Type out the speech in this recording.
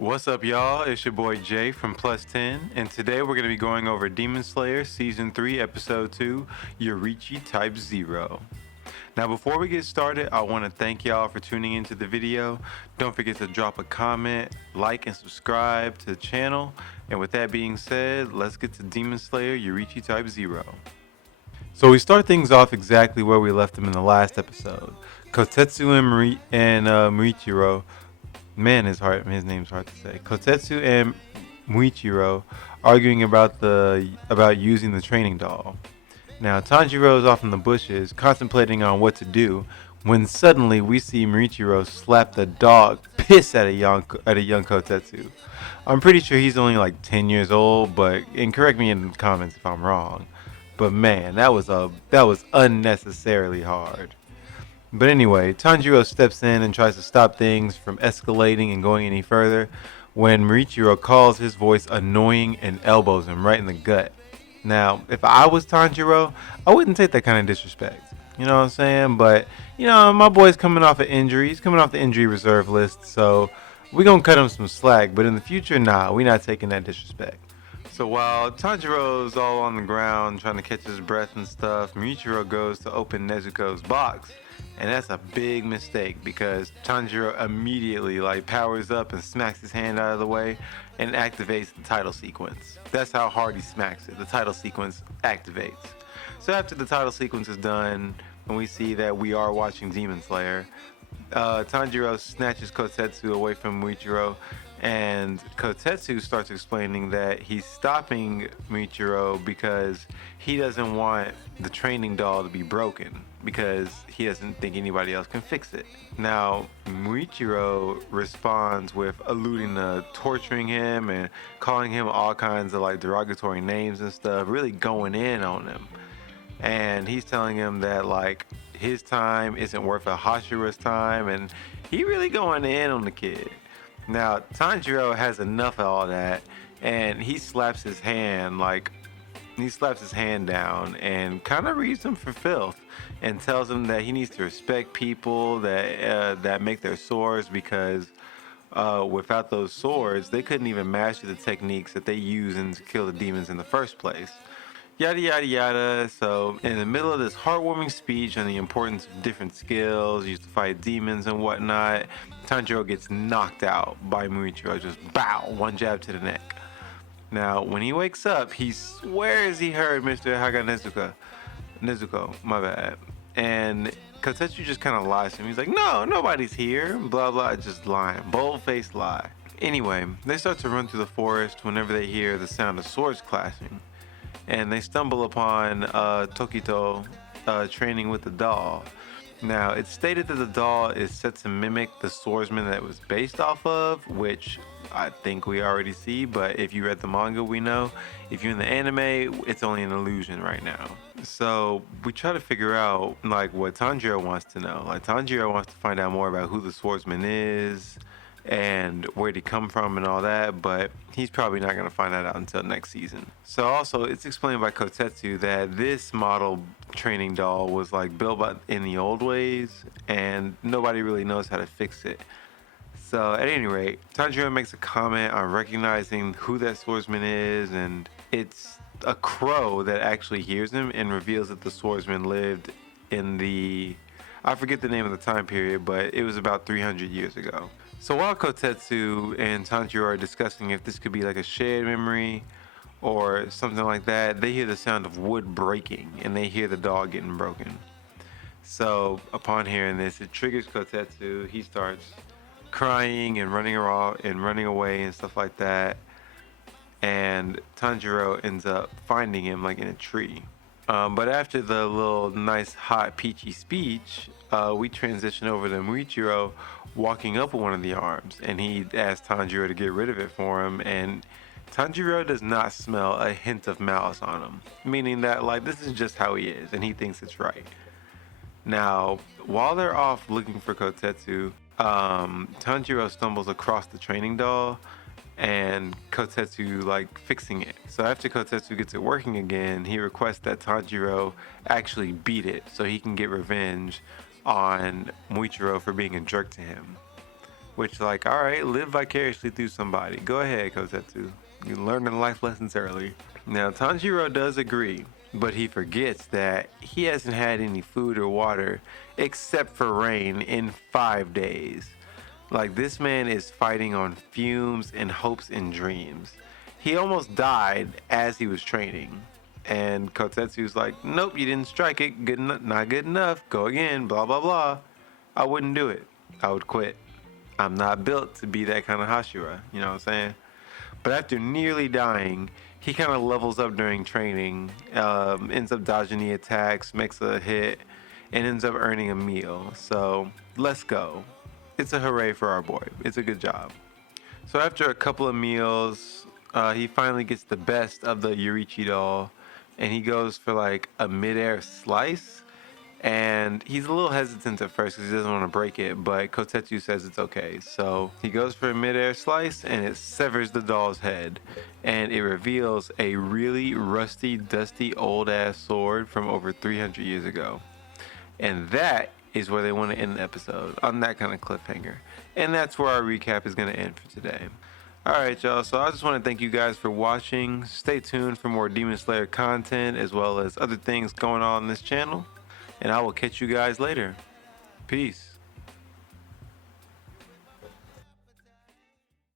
What's up, y'all? It's your boy Jay from Plus 10, and today we're going to be going over Demon Slayer Season 3, Episode 2, Yorichi Type 0. Now, before we get started, I want to thank y'all for tuning into the video. Don't forget to drop a comment, like, and subscribe to the channel. And with that being said, let's get to Demon Slayer Yorichi Type 0. So we start things off exactly where we left them in the last episode. Kotetsu and Muichiro. Man, his name's hard to say. Kotetsu and Muichiro arguing about using the training doll. Now Tanjiro is off in the bushes, contemplating on what to do, when suddenly we see Muichiro slap the dog piss at a young Kotetsu. I'm pretty sure he's only like 10 years old, and correct me in the comments if I'm wrong. But man, that was unnecessarily hard. But anyway, Tanjiro steps in and tries to stop things from escalating and going any further when Muichiro calls his voice annoying and elbows him right in the gut. Now, if I was Tanjiro, I wouldn't take that kind of disrespect. You know what I'm saying? But, my boy's coming off an injury. He's coming off the injury reserve list, so we're going to cut him some slack. But in the future, nah, we're not taking that disrespect. So while Tanjiro's all on the ground trying to catch his breath and stuff, Muichiro goes to open Nezuko's box. And that's a big mistake because Tanjiro immediately powers up and smacks his hand out of the way and activates the title sequence. That's how hard he smacks it. The title sequence activates. So after the title sequence is done, and we see that we are watching Demon Slayer, Tanjiro snatches Kotetsu away from Muichiro, and Kotetsu starts explaining that he's stopping Muichiro because he doesn't want the training doll to be broken because he doesn't think anybody else can fix it. Now, Muichiro responds with alluding to torturing him and calling him all kinds of derogatory names and stuff, really going in on him. And he's telling him that his time isn't worth a Hashira's time, and he really going in on the kid. Now, Tanjiro has enough of all that, and he slaps his hand down and kind of reads him for filth and tells him that he needs to respect people that make their swords because without those swords, they couldn't even master the techniques that they use to kill the demons in the first place. Yada yada yada. So in the middle of this heartwarming speech on the importance of different skills used to fight demons and whatnot, Tanjiro gets knocked out by Muichiro. Just bow, one jab to the neck. Now when he wakes up, he swears he heard Mr. Nezuko, my bad. And Kotetsu just kind of lies to him. He's like, no, nobody's here. Blah blah, just lying, bold-faced lie. Anyway, they start to run through the forest whenever they hear the sound of swords clashing. And they stumble upon Tokito training with the doll. Now, it's stated that the doll is set to mimic the swordsman that it was based off of, which I think we already see, but if you read the manga, we know. If you're in the anime, it's only an illusion right now. So we try to figure out what Tanjiro wants to know. Tanjiro wants to find out more about who the swordsman is and where'd he come from and all that, but he's probably not going to find that out until next season. So also, it's explained by Kotetsu that this model training doll was built in the old ways and nobody really knows how to fix it. So at any rate, Tanjiro makes a comment on recognizing who that swordsman is, and it's a crow that actually hears him and reveals that the swordsman lived in I forget the name of the time period, but it was about 300 years ago. So while Kotetsu and Tanjiro are discussing if this could be a shared memory or something like that, they hear the sound of wood breaking and they hear the dog getting broken. So upon hearing this, it triggers Kotetsu. He starts crying and running away and stuff like that. And Tanjiro ends up finding him in a tree. But after the little nice hot peachy speech, we transition over to Muichiro walking up with one of the arms, and he asks Tanjiro to get rid of it for him, and Tanjiro does not smell a hint of malice on him, meaning that this is just how he is and he thinks it's right. Now while they're off looking for Kotetsu, Tanjiro stumbles across the training doll and Kotetsu fixing it. So after Kotetsu gets it working again, he requests that Tanjiro actually beat it so he can get revenge on Muichiro for being a jerk to him. Which, like, all right, live vicariously through somebody. Go ahead, Kotetsu. You learning life lessons early. Now, Tanjiro does agree, but he forgets that he hasn't had any food or water except for rain in 5 days. Like, this man is fighting on fumes and hopes and dreams. He almost died as he was training. And Kotetsu's like, nope, you didn't strike it. Not good enough. Go again. Blah, blah, blah. I wouldn't do it. I would quit. I'm not built to be that kind of Hashira. You know what I'm saying? But after nearly dying, he kind of levels up during training, ends up dodging the attacks, makes a hit, and ends up earning a meal. So let's go. It's a hooray for our boy. It's a good job. So after a couple of meals, he finally gets the best of the Yoriichi doll, and he goes for like a midair slice. And he's a little hesitant at first because he doesn't want to break it, but Kotetsu says it's okay. So he goes for a midair slice, and it severs the doll's head, and it reveals a really rusty, dusty, old-ass sword from over 300 years ago. And that is where they want to end the episode, on that kind of cliffhanger. And that's where our recap is going to end for today. Alright, y'all, so I just want to thank you guys for watching. Stay tuned for more Demon Slayer content, as well as other things going on this channel. And I will catch you guys later. Peace.